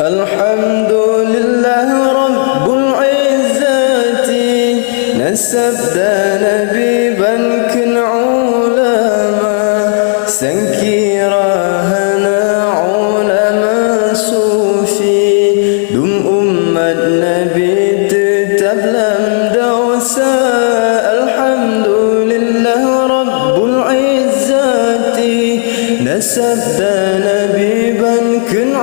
Alhamdulillah Rabbul Izzati nasabda Nabi bankin ulama sankirahana ulama sufi dum umat Nabi tetap dalam dosa. Alhamdulillah Rabbul Izzati nasabda Nabi bankin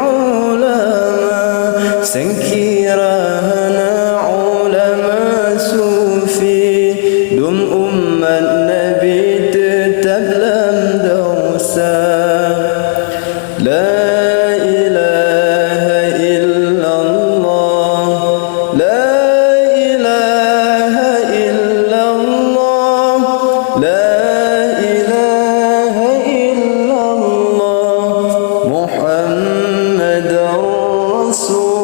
sankirahana ulama sufi dum umat Nabi tetap dalam dosa. La ilaha illallah, la ilaha illallah, la ilaha illallah, Muhammadar Rasul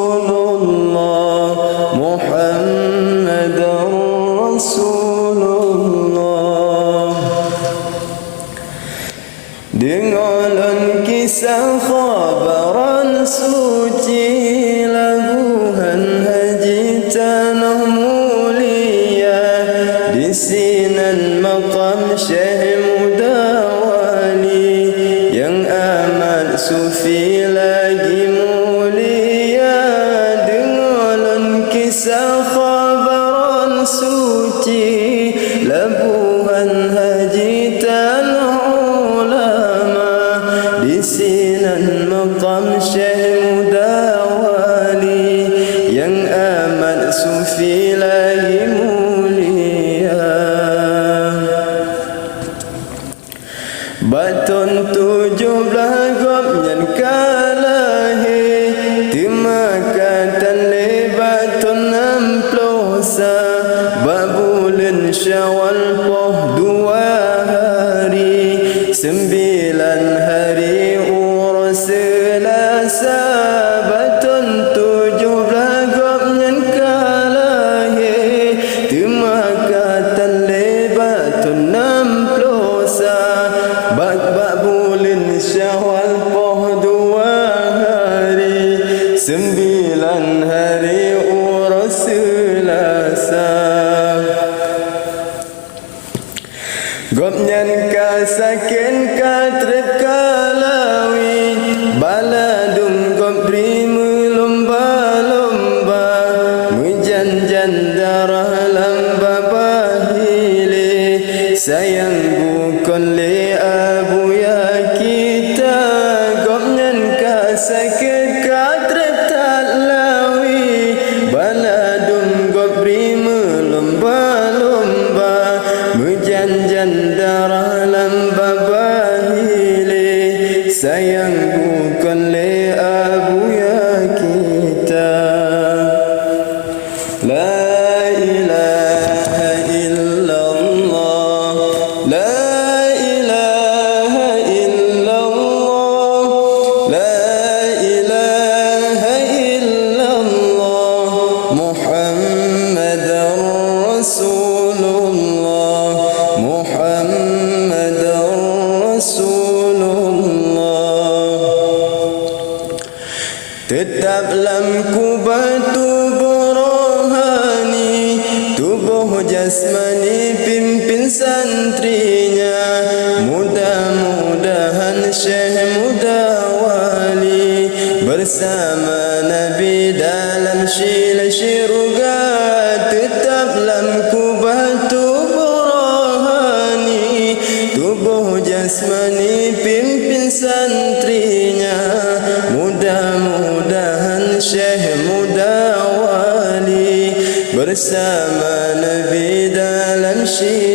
dengan kisah khabaran suci labuhan haji tanah mulia di sinan maqam Syekh Mudawali yang amat sufi lagi mulia. Dengan kisah khabaran suci labuhan haji tanah di sinan maqam Syekh Mudawali yang amat sufi lagi mulia. Baton 17 gopnyan kalahi timakatan lebaton 60 babulun Syawal poh 2 hari 9 hari urus Selasa. Baton 17 gopnyan kalahi timakatan lebaton 60 babulun Syawal poh 2 hari 9 hari urus Selasa. Gopnyan kasakin katrip kalawi baladum gopri melomba-lomba mujanjan darah lamba bahili sayang bukan le abuya kita. Gopnyan kasakin katrip talawi baladum gopri melomba-lomba mujanjan darah lamba bahili sayang bukan le abuya kita. La ilaha illallah, la ilaha illallah, la ilaha illallah, Muhammadar Rasulullah, Muhammadar Rasulullah. Tetap lam kubatu rohani tubuh jasmani pimpin santrinya. Mudah-mudahan Syekh Mudawali bersama Nabi dalam syila syurga. Tetap lam kubatu rohani tubuh jasmani pimpin santrinya. Mudah-mudahan Syekh Mudawali bersama Nabi dalam syila